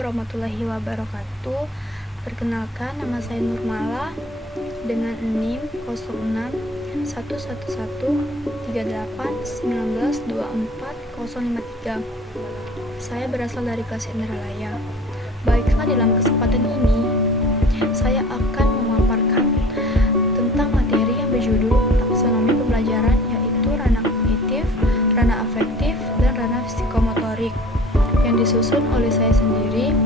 warahmatullahi wabarakatuh. Perkenalkan, nama saya Nurmala dengan NIM 061138192453. Saya berasal dari kelas Indralaya. Baiklah, dalam kesempatan ini saya akan memaparkan tentang materi yang berjudul taksonomi pembelajaran, yaitu ranah kognitif, ranah afektif, dan ranah psikomotorik, yang disusun oleh saya sendiri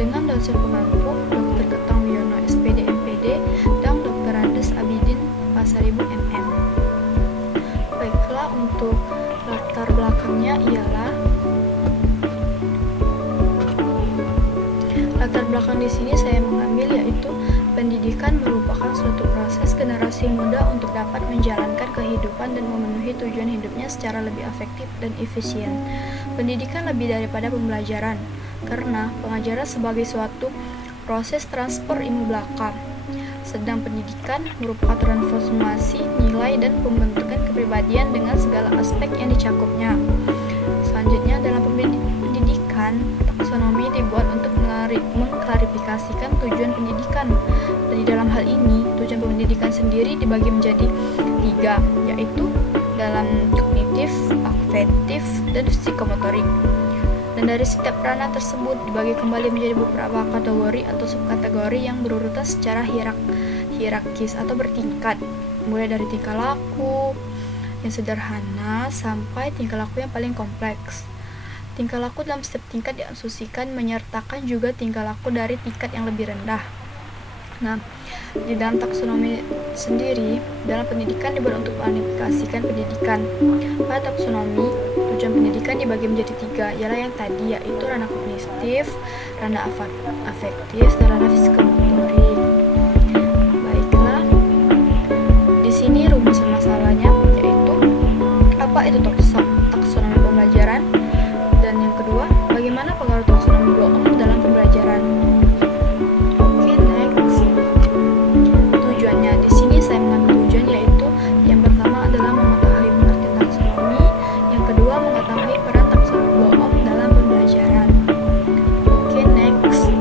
dengan dosen pengampu Dr. Ketong Wiono SPD MPD dan Dr. Andes Abidin Pasaribun MM. Baiklah, untuk latar belakangnya ialah latar belakang di sini saya mengambil yaitu pendidikan merupakan suatu proses generasi muda untuk dapat menjalankan kehidupan dan memenuhi tujuan hidupnya secara lebih efektif dan efisien. Pendidikan lebih daripada pembelajaran, karena pengajaran sebagai suatu proses transfer ilmu belaka. Sedang pendidikan merupakan transformasi nilai dan pembentukan kepribadian dengan segala aspek yang dicakupnya. Selanjutnya, dalam pendidikan, taksonomi dibuat untuk mengklarifikasikan tujuan pendidikan. Dan di dalam hal ini, tujuan pendidikan sendiri dibagi menjadi 3, yaitu dalam kognitif, afektif, dan psikomotorik. Dan dari setiap ranah tersebut dibagi kembali menjadi beberapa kategori atau subkategori yang berurutan secara hierarkis atau bertingkat, mulai dari tingkah laku yang sederhana sampai tingkah laku yang paling kompleks. Tingkah laku dalam setiap tingkat diasumsikan menyertakan juga tingkah laku dari tingkat yang lebih rendah. Nah, di dalam taksonomi sendiri, dalam pendidikan dibuat untuk mengklarifikasikan pendidikan. Pada taksonomi, tujuan pendidikan dibagi menjadi 3, ialah yang tadi, yaitu ranah kognitif, ranah afektif, dan ranah psikomotorik. Baiklah, di sini rumusan masalahnya yaitu apa itu taksonomi pembelajaran, dan yang kedua, bagaimana pengaruh taksonomi Bloom dalam pembelajaran. Oke, next. Tujuannya, di sini saya mengambil tujuan yaitu yang pertama adalah mengetahui pengertian taksonomi, yang kedua mengetahui peran taksonomi Bloom dalam pembelajaran. Oke, next.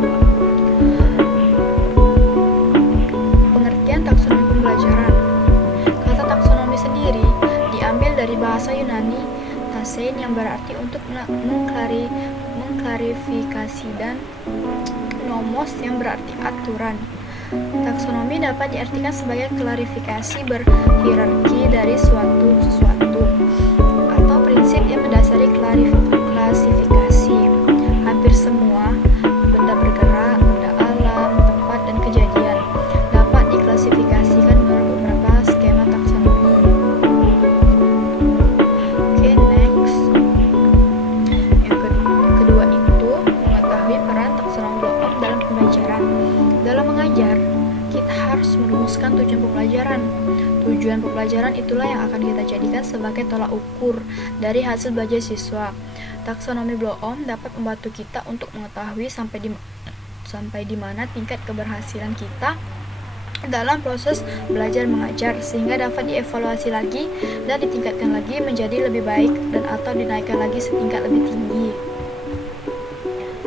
Pengertian taksonomi pembelajaran. Kata taksonomi sendiri diambil dari bahasa Yunani tasein yang berarti untuk mengklarifikasi dan nomos yang berarti aturan. Taksonomi dapat diartikan sebagai klarifikasi berhierarki dari suatu sesuatu atau prinsip yang mendasari klasifikasi. Hampir semua benda bergerak, benda alam, tempat, dan kejadian dapat diklasifikasikan menurut beberapa skema taksonomi. Oke, next. Yang kedua itu mengetahui peran taksonomi Bloom dalam pembelajaran. Dalam mengajar, kita harus merumuskan tujuan pembelajaran. Tujuan pembelajaran itulah yang akan kita jadikan sebagai tolak ukur dari hasil belajar siswa. Taksonomi Bloom dapat membantu kita untuk mengetahui sampai di mana tingkat keberhasilan kita dalam proses belajar mengajar, sehingga dapat dievaluasi lagi dan ditingkatkan lagi menjadi lebih baik dan atau dinaikkan lagi setingkat lebih tinggi.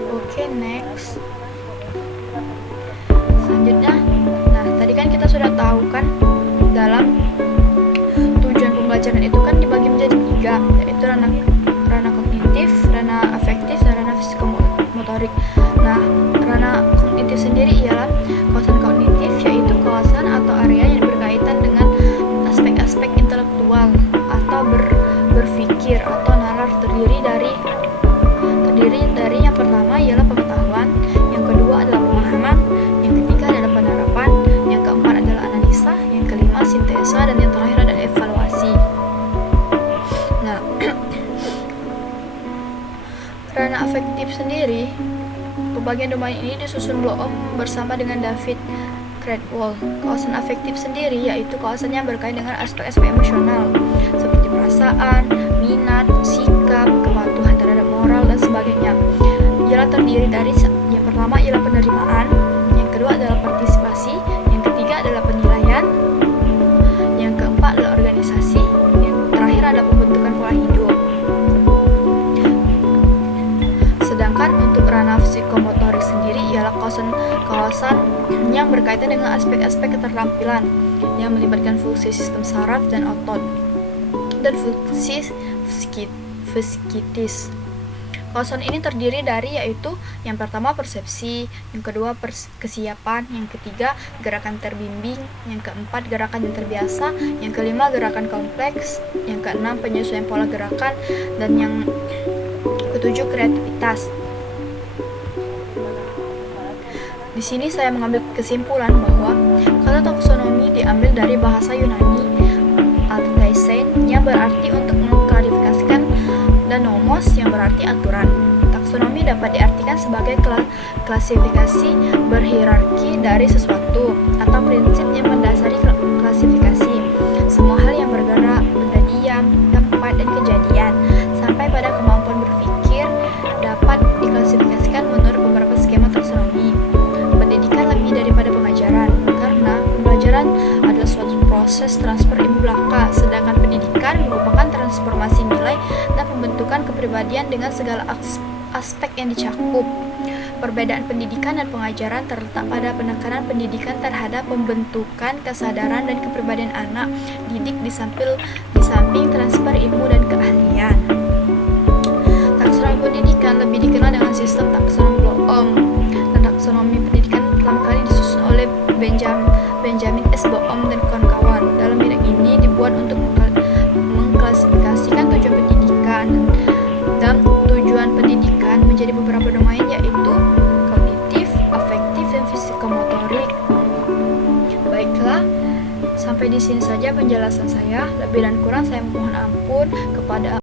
Oke, next. Selanjutnya, nah tadi kan kita sudah tahu kan dalam tujuan pembelajaran itu kan dibagi menjadi 3, yaitu ranah kognitif, ranah afektif, dan ranah psikomotorik. Nah, ranah kognitif sendiri ialah kawasan kognitif, yaitu kawasan atau area yang berkaitan dengan aspek-aspek intelektual atau berpikir atau nalar, terdiri dari yang pertama ialah pengetahuan, yang kedua adalah pemahaman, yang ketiga adalah penerapan, yang keempat adalah analisa, yang kelima sintesa, dan yang terakhir adalah evaluasi. Nah, ranah afektif sendiri, pembagian domain ini disusun Bloom bersama dengan David Caldwell. Kawasan afektif sendiri yaitu kawasan yang berkaitan dengan aspek-aspek emosional seperti perasaan, minat, sikap, kepatuhan terhadap moral, dan sebagainya. Ialah terdiri dari yang pertama ialah penerimaan, yang kedua adalah partisipasi, yang ketiga adalah penilaian, yang keempat adalah organisasi, yang terakhir adalah pembentukan pola hidup. Sedangkan untuk ranah psikomotorik motorik sendiri ialah kawasan yang berkaitan dengan aspek-aspek keterampilan yang melibatkan fungsi sistem saraf dan otot dan fungsi psikis. Kawasan ini terdiri dari yaitu yang pertama persepsi, yang kedua kesiapan, yang ketiga gerakan terbimbing, yang keempat gerakan yang terbiasa, yang kelima gerakan kompleks, yang keenam penyesuaian pola gerakan, dan yang ketujuh kreativitas. Di sini saya mengambil kesimpulan bahwa kata taksonomi diambil dari bahasa Yunani altheisen yang berarti untuk mengklarifikasikan dan nomos yang berarti aturan. Taksonomi dapat diartikan sebagai klasifikasi berhierarki dari sesuatu atau prinsip yang mendasari klasifikasi semua hal yang bergerak, benda diam, tempat, dan kejadian sampai pada kemampuan berpikir dapat diklasifikasikan menurut beberapa skema taksonomi. Pendidikan lebih daripada pengajaran karena pembelajaran adalah suatu proses transfer ilmu belaka, sedangkan pendidikan merupakan transformasi nilai dan pembentukan kepribadian dengan segala aspek yang dicakup. Perbedaan pendidikan dan pengajaran terletak pada penekanan pendidikan terhadap pembentukan kesadaran dan kepribadian anak didik di samping transfer ilmu dan keahlian. Taksonomi pendidikan lebih dikenal dengan sistem taksonomi Bloom, dan taksonomi pendidikan pertama kali disusun oleh Benjamin S. Bloom dan kawan-kawan. Dalam bidang ini dibuat untuk mengklasifikasikan tujuan pendidikan dan tujuan pendidikan menjadi beberapa domain yaitu kognitif, afektif, dan fisikomotorik. Baiklah, sampai di sini saja penjelasan saya. Lebih dan kurang saya mohon ampun kepada